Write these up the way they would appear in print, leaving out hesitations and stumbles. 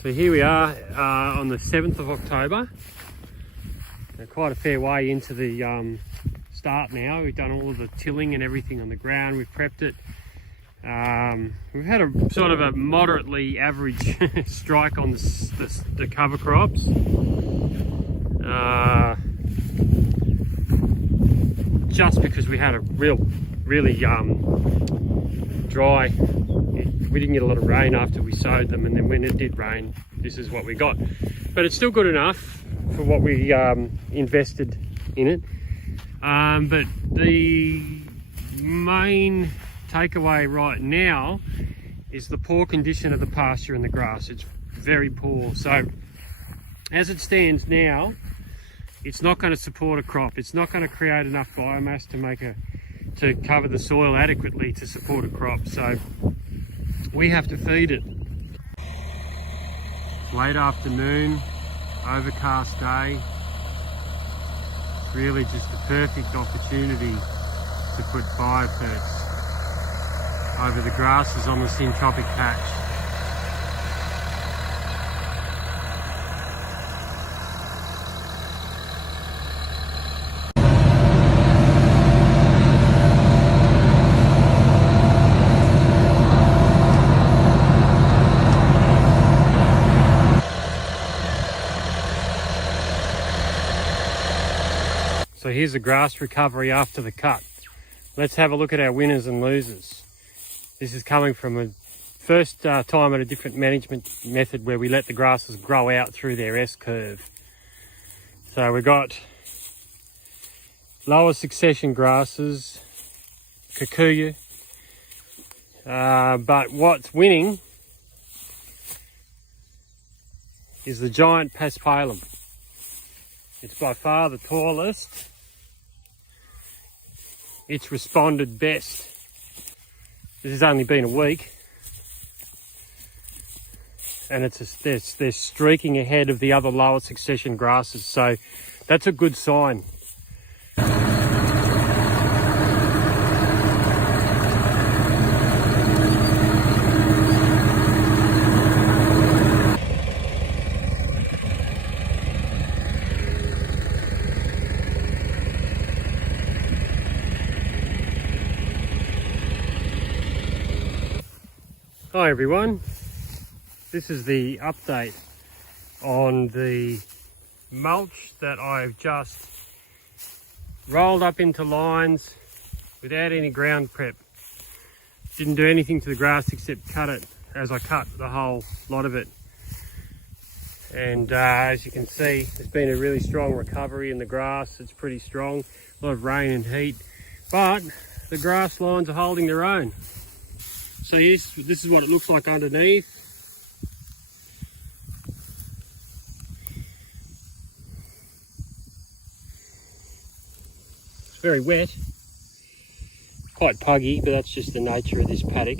So here we are on the 7th of October. Quite a fair way into the start now. We've done all of the tilling and everything on the ground. We've prepped it. We've had a sort of a moderately average strike on the cover crops. Just because we had a really dry, we didn't get a lot of rain after we sowed them, and then when it did rain, this is what we got. But it's still good enough for what we invested in it. But the main takeaway right now is the poor condition of the pasture and the grass. It's very poor. So as it stands now, it's not going to support a crop. It's not going to create enough biomass to cover the soil adequately to support a crop. So we have to feed it. It's late afternoon, overcast day. It's really just the perfect opportunity to put bioperts over the grasses on the Syntropic patch. So here's the grass recovery after the cut. Let's have a look at our winners and losers. This is coming from a first time at a different management method where we let the grasses grow out through their S-curve. So we've got lower succession grasses, kikuyu, but what's winning is the giant paspalum. It's by far the tallest. It's responded best. This has only been a week, and they're streaking ahead of the other lower succession grasses, so that's a good sign. Hi everyone, this is the update on the mulch that I've just rolled up into lines without any ground prep. Didn't do anything to the grass except cut it as I cut the whole lot of it. And as you can see, there's been a really strong recovery in the grass. It's pretty strong, a lot of rain and heat, but the grass lines are holding their own. So yes, this is what it looks like underneath. It's very wet, quite puggy, but that's just the nature of this paddock.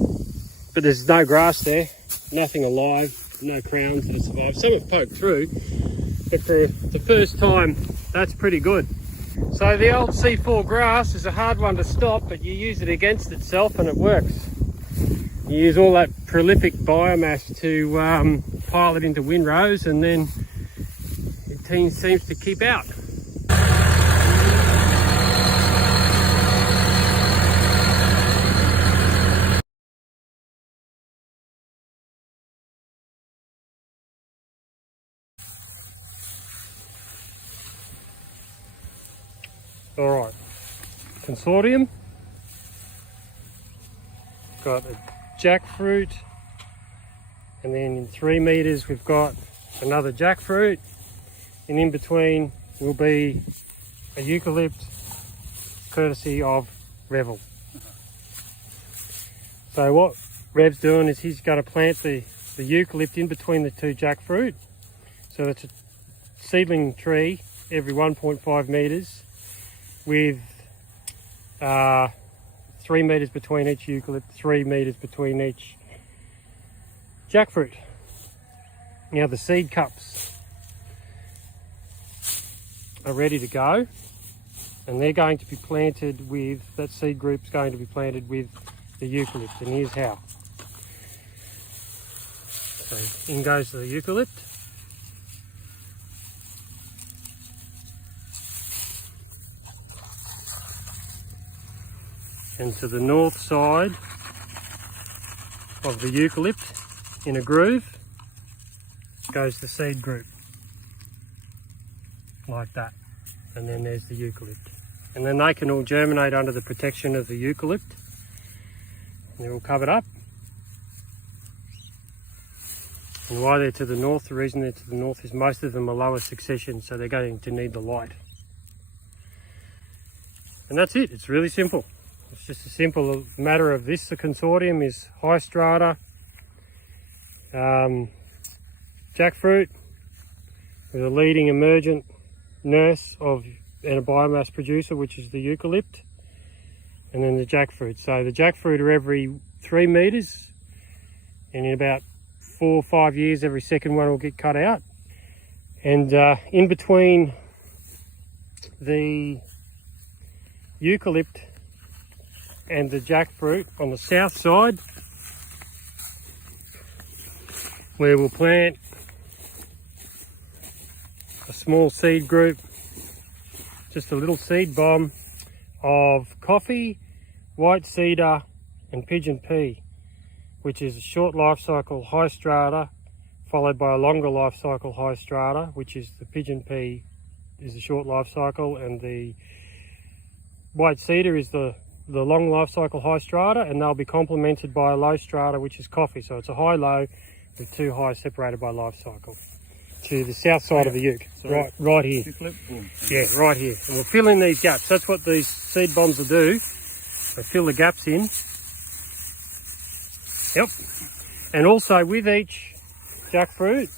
But there's no grass there, nothing alive, no crowns that have survived. Some have poked through, but for the first time, that's pretty good. So the old C4 grass is a hard one to stop, but you use it against itself and it works. You use all that prolific biomass to pile it into windrows, and then it seems to keep out. All right, consortium, got a jackfruit, and then in 3 meters we've got another jackfruit, and in between will be a eucalypt courtesy of Revel. So what Rev's doing is he's going to plant the eucalypt in between the 2 jackfruit, so it's a seedling tree every 1.5 meters with 3 meters between each eucalypt, 3 meters between each jackfruit. Now the seed cups are ready to go, and they're going to be planted with, that seed group's going to be planted with the eucalypt, and here's how. So in goes the eucalypt. And to the north side of the eucalypt, in a groove, goes the seed group, like that. And then there's the eucalypt. And then they can all germinate under the protection of the eucalypt. They're all covered up. And why they're to the north, the reason they're to the north is most of them are lower succession, so they're going to need the light. And that's it, it's really simple. It's just a simple matter of this. The consortium is high strata, jackfruit with a leading emergent nurse and a biomass producer, which is the eucalypt, and then the jackfruit. So the jackfruit are every 3 metres, and in about 4 or 5 years every second one will get cut out. And in between the eucalypt and the jackfruit on the south side, where we'll plant a small seed group, just a little seed bomb of coffee, white cedar and pigeon pea, which is a short life cycle high strata followed by a longer life cycle high strata, which is the pigeon pea is a short life cycle, and the white cedar is the long life cycle high strata, and they'll be complemented by a low strata, which is coffee. So it's a high-low with 2 highs separated by life cycle. To the south side of the uke, right here. Yeah, right here. And we'll fill in these gaps. That's what these seed bombs will do. They fill the gaps in. Yep. And also with each jackfruit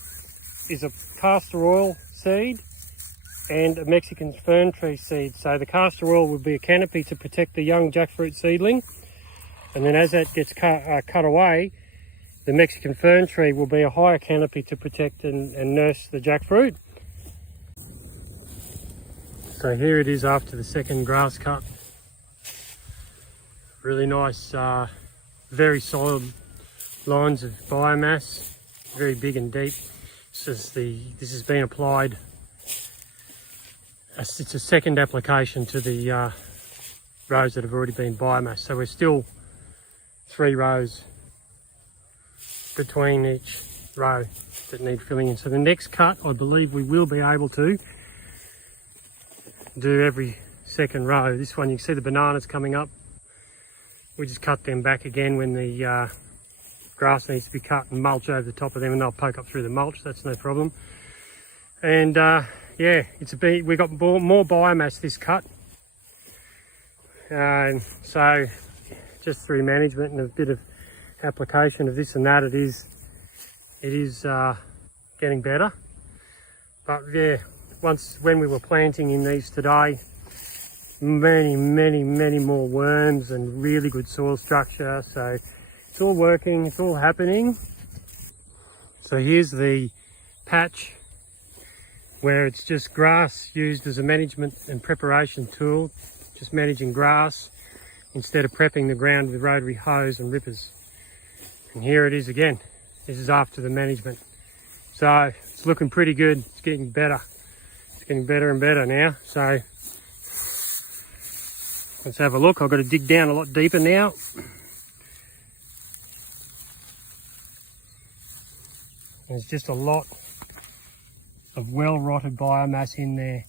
is a castor oil seed and a Mexican fern tree seed. So the castor oil will be a canopy to protect the young jackfruit seedling. And then as that gets cut away, the Mexican fern tree will be a higher canopy to protect and nurse the jackfruit. So here it is after the second grass cut. Really nice, very solid lines of biomass, very big and deep. This has been applied. It's a second application to the rows that have already been biomass. So we're still 3 rows between each row that need filling in. So the next cut, I believe we will be able to do every second row. This one, you can see the bananas coming up. We just cut them back again when the grass needs to be cut, and mulch over the top of them, and they'll poke up through the mulch. That's no problem. And yeah, we got more biomass this cut. So just through management and a bit of application of this and that, it is getting better. But yeah, when we were planting in these today, many more worms and really good soil structure. So it's all working, it's all happening. So here's the patch where it's just grass used as a management and preparation tool, just managing grass instead of prepping the ground with rotary hoes and rippers. And here it is again. This is after the management. So it's looking pretty good. It's getting better. It's getting better and better now. So let's have a look. I've got to dig down a lot deeper now. There's just a lot of well-rotted biomass in there.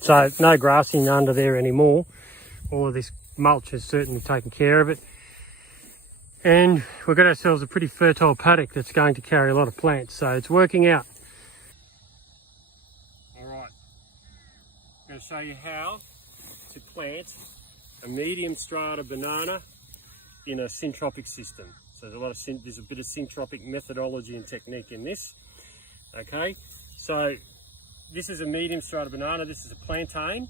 So no grassing under there anymore. All of this mulch has certainly taken care of it. And we've got ourselves a pretty fertile paddock that's going to carry a lot of plants. So it's working out. All right, I'm going to show you how to plant a medium strata banana in a syntropic system. So there's a bit of syntropic methodology and technique in this. Okay, so this is a medium strata banana. This is a plantain.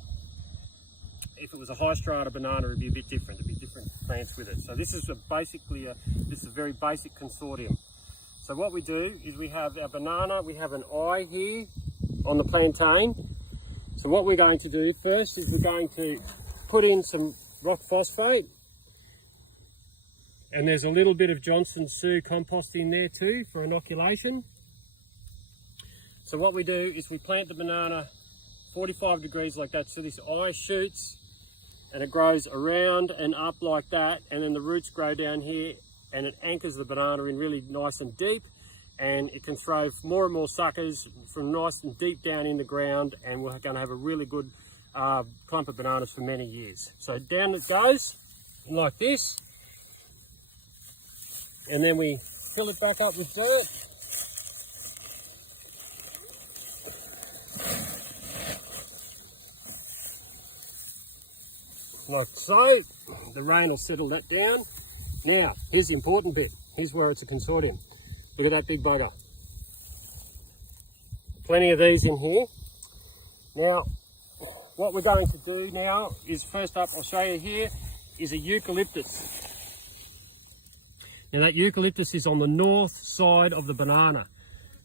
If it was a high strata banana, it'd be a bit different. There'd be different plants with it. So this is this is a very basic consortium. So what we do is we have our banana, we have an eye here on the plantain. So what we're going to do first is we're going to put in some rock phosphate. And there's a little bit of Johnson Sioux compost in there too for inoculation. So what we do is we plant the banana 45 degrees like that, so this eye shoots and it grows around and up like that, and then the roots grow down here and it anchors the banana in really nice and deep, and it can throw more and more suckers from nice and deep down in the ground, and we're going to have a really good clump of bananas for many years. So down it goes like this, and then we fill it back up with dirt. Like so. The rain will settle that down. Now, here's the important bit. Here's where it's a consortium. Look at that big bugger. Plenty of these in here. Now, what we're going to do now is, first up, I'll show you here, is a eucalyptus. Now that eucalyptus is on the north side of the banana,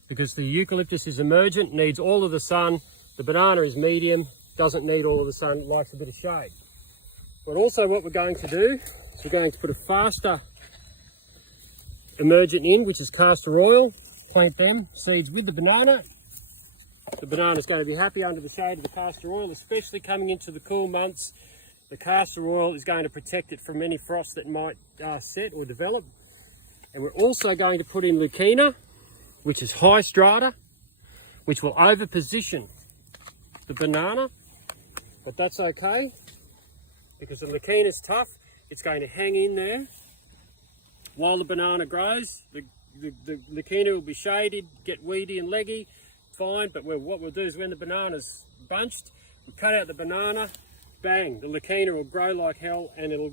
because the eucalyptus is emergent, needs all of the sun. The banana is medium, doesn't need all of the sun, likes a bit of shade. But also what we're going to do is we're going to put a faster emergent in, which is castor oil. Plant them seeds with the banana. The banana is going to be happy under the shade of the castor oil, especially coming into the cool months. The castor oil is going to protect it from any frost that might set or develop. And we're also going to put in Lucina, which is high strata, which will over position the banana, but that's okay, because the Lucina is tough. It's going to hang in there while the banana grows. The Lucina will be shaded, get weedy and leggy, fine, but what we'll do is when the banana's bunched, we cut out the banana, bang, the Lucina will grow like hell, and it'll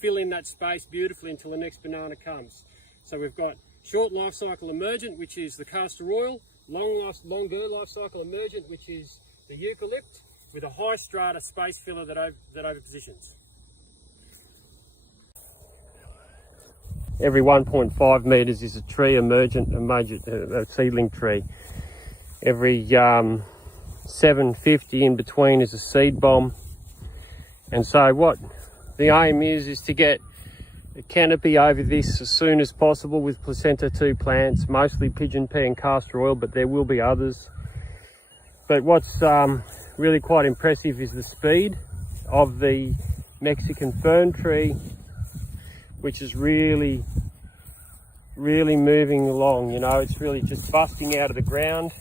fill in that space beautifully until the next banana comes. So we've got short life cycle emergent, which is the castor oil, longer life cycle emergent, which is the eucalypt, with a high strata space filler that over positions. Every 1.5 metres is a tree emergent, a seedling tree. Every 750 in between is a seed bomb. And so what the aim is to get a canopy over this as soon as possible with placenta 2 plants, mostly pigeon pea and castor oil, but there will be others. But what's really quite impressive is the speed of the Mexican fern tree, which is really moving along. You know, it's really just busting out of the ground.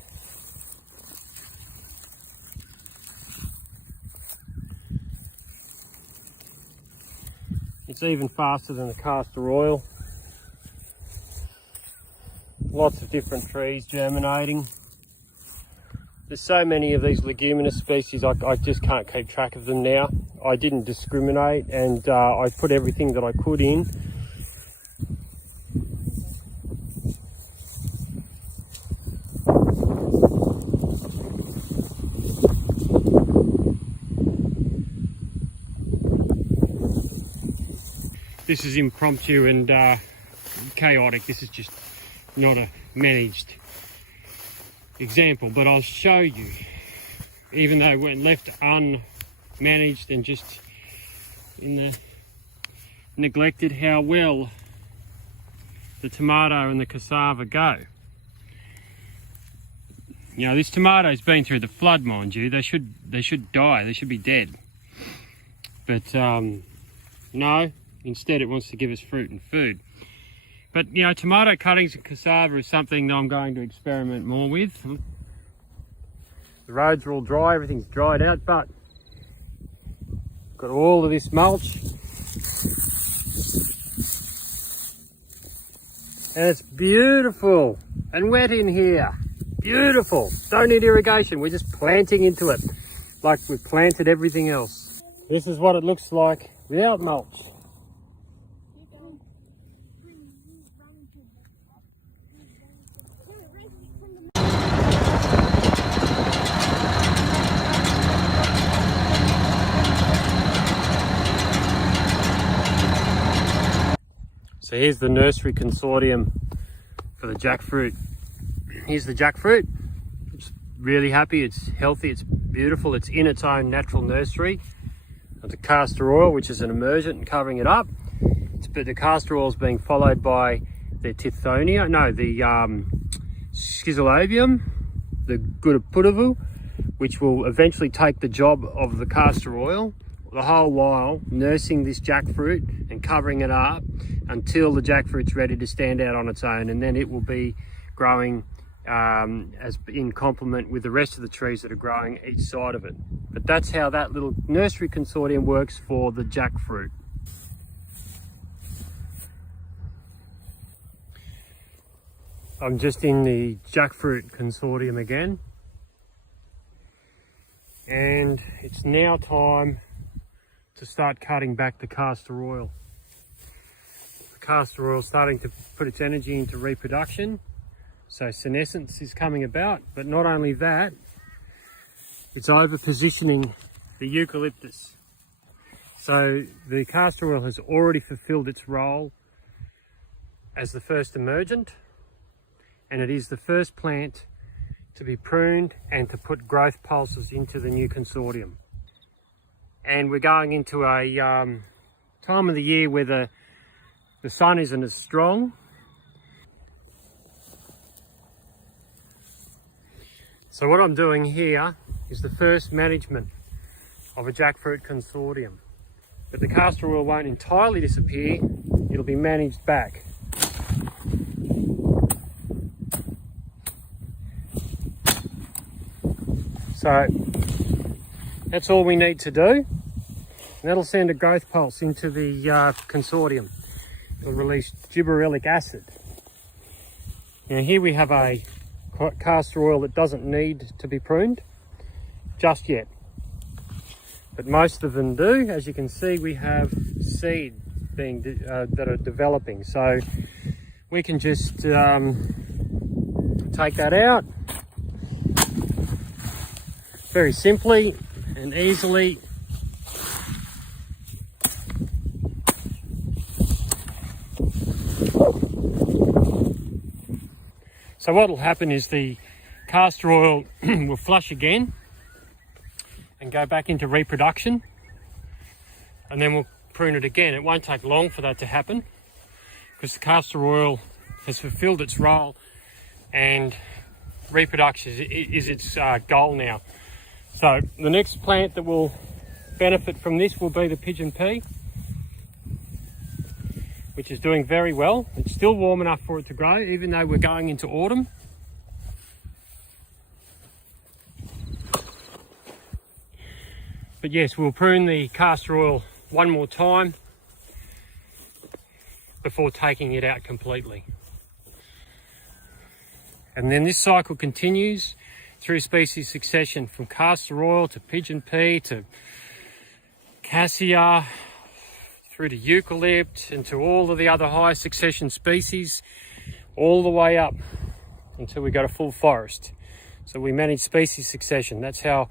It's even faster than the castor oil. Lots of different trees germinating. There's so many of these leguminous species, I just can't keep track of them now. I didn't discriminate, and I put everything that I could in. This is impromptu and chaotic. This is just not a managed example, but I'll show you, even though when left unmanaged and just in the neglected, how well the tomato and the cassava go. You know, this tomato's been through the flood, mind you. They should die. They should be dead. But no, instead it wants to give us fruit and food. But, you know, tomato cuttings and cassava is something that I'm going to experiment more with. The roads are all dry, everything's dried out, but got all of this mulch. And it's beautiful and wet in here. Beautiful. Don't need irrigation, we're just planting into it like we've planted everything else. This is what it looks like without mulch. So here's the nursery consortium for the jackfruit. Here's the jackfruit. It's really happy, it's healthy, it's beautiful, it's in its own natural nursery. There's a castor oil, which is an emergent and covering it up. but the castor oil is being followed by the tithonia, no, the schizolabium, the gudaputavu, which will eventually take the job of the castor oil, the whole while nursing this jackfruit and covering it up until the jackfruit's ready to stand out on its own, and then it will be growing as in complement with the rest of the trees that are growing each side of it. But that's how that little nursery consortium works for the jackfruit. I'm just in the jackfruit consortium again, and it's now time to start cutting back the castor oil. The castor oil is starting to put its energy into reproduction, so senescence is coming about, but not only that, it's over positioning the eucalyptus. So the castor oil has already fulfilled its role as the first emergent, and it is the first plant to be pruned and to put growth pulses into the new consortium. And we're going into a time of the year where the sun isn't as strong. So what I'm doing here is the first management of a jackfruit consortium. But the castor oil won't entirely disappear, it'll be managed back. So that's all we need to do. And that'll send a growth pulse into the consortium. It'll release gibberellic acid. Now here we have a castor oil that doesn't need to be pruned just yet. But most of them do. As you can see, we have seed being that are developing. So we can just take that out very simply and easily. So what will happen is the castor oil will flush again and go back into reproduction, and then we'll prune it again. It won't take long for that to happen because the castor oil has fulfilled its role and reproduction is its goal now. So the next plant that will benefit from this will be the pigeon pea, which is doing very well. It's still warm enough for it to grow, even though we're going into autumn. But yes, we'll prune the castor oil one more time before taking it out completely. And then this cycle continues through species succession, from castor oil to pigeon pea to cassia, through to eucalypt and to all of the other high succession species, all the way up until we go to full forest. So we manage species succession. That's how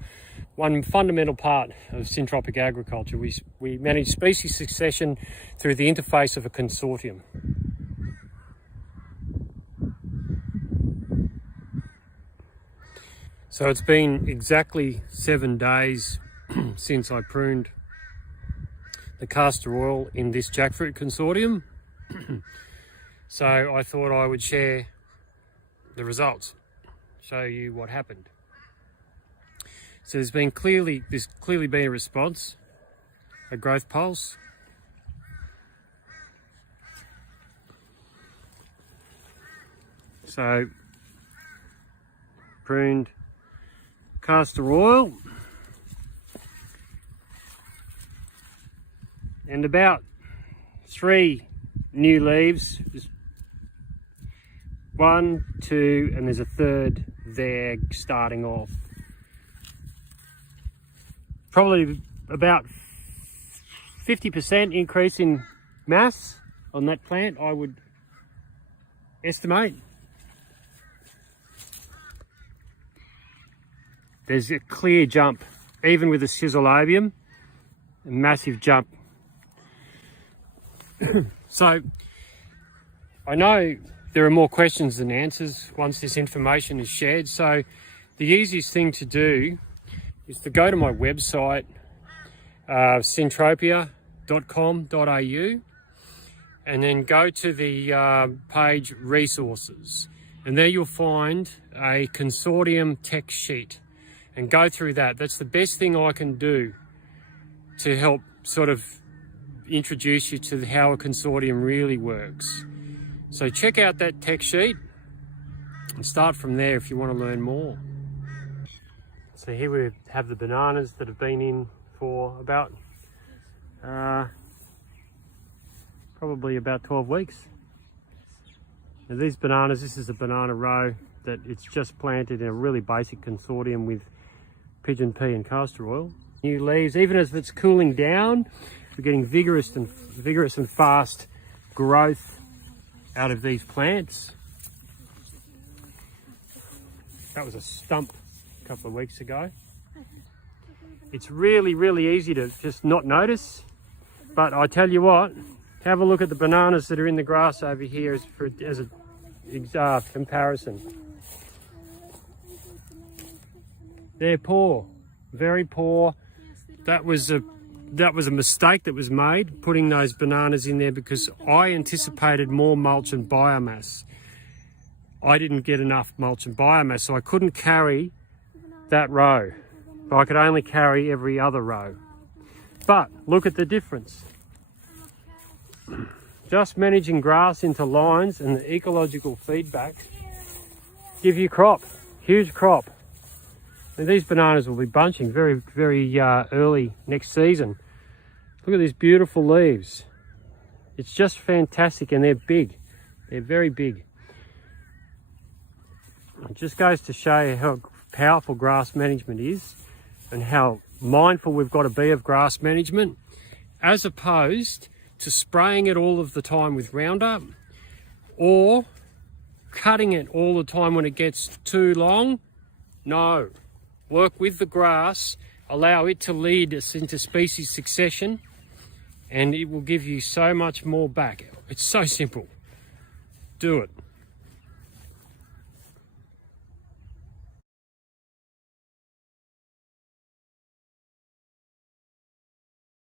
one fundamental part of syntropic agriculture. We manage species succession through the interface of a consortium. So it's been exactly 7 days since I pruned the castor oil in this jackfruit consortium. So I thought I would share the results, show you what happened. So there's clearly been a response, a growth pulse. So pruned castor oil, and about 3 new leaves. Just 1, 2, and there's a third there starting off. Probably about 50% increase in mass on that plant, I would estimate. There's a clear jump, even with the schizolabium, a massive jump. So I know there are more questions than answers once this information is shared. So the easiest thing to do is to go to my website, syntropia.com.au, and then go to the page resources, and there you'll find a consortium text sheet, and go through that. That's the best thing I can do to help sort of introduce you to how a consortium really works. So check out that text sheet and start from there if you want to learn more. So here we have the bananas that have been in for about probably about 12 weeks. Now these bananas, this is a banana row that it's just planted in a really basic consortium with pigeon pea and castor oil. New leaves, even as it's cooling down, we're getting vigorous and fast growth out of these plants. That was a stump a couple of weeks ago. It's really, really easy to just not notice, but I tell you what, have a look at the bananas that are in the grass over here as a comparison. They're poor, very poor. That was a mistake that was made, putting those bananas in there, because I anticipated more mulch and biomass. I didn't get enough mulch and biomass, so I couldn't carry that row. I could only carry every other row. But look at the difference. Just managing grass into lines and the ecological feedback give you crop, huge crop. And these bananas will be bunching very, very early next season. Look at these beautiful leaves. It's just fantastic, and they're big. They're very big. It just goes to show you how powerful grass management is and how mindful we've got to be of grass management, as opposed to spraying it all of the time with Roundup or cutting it all the time when it gets too long. No. Work with the grass, allow it to lead us into species succession, and it will give you so much more back. It's so simple. Do it.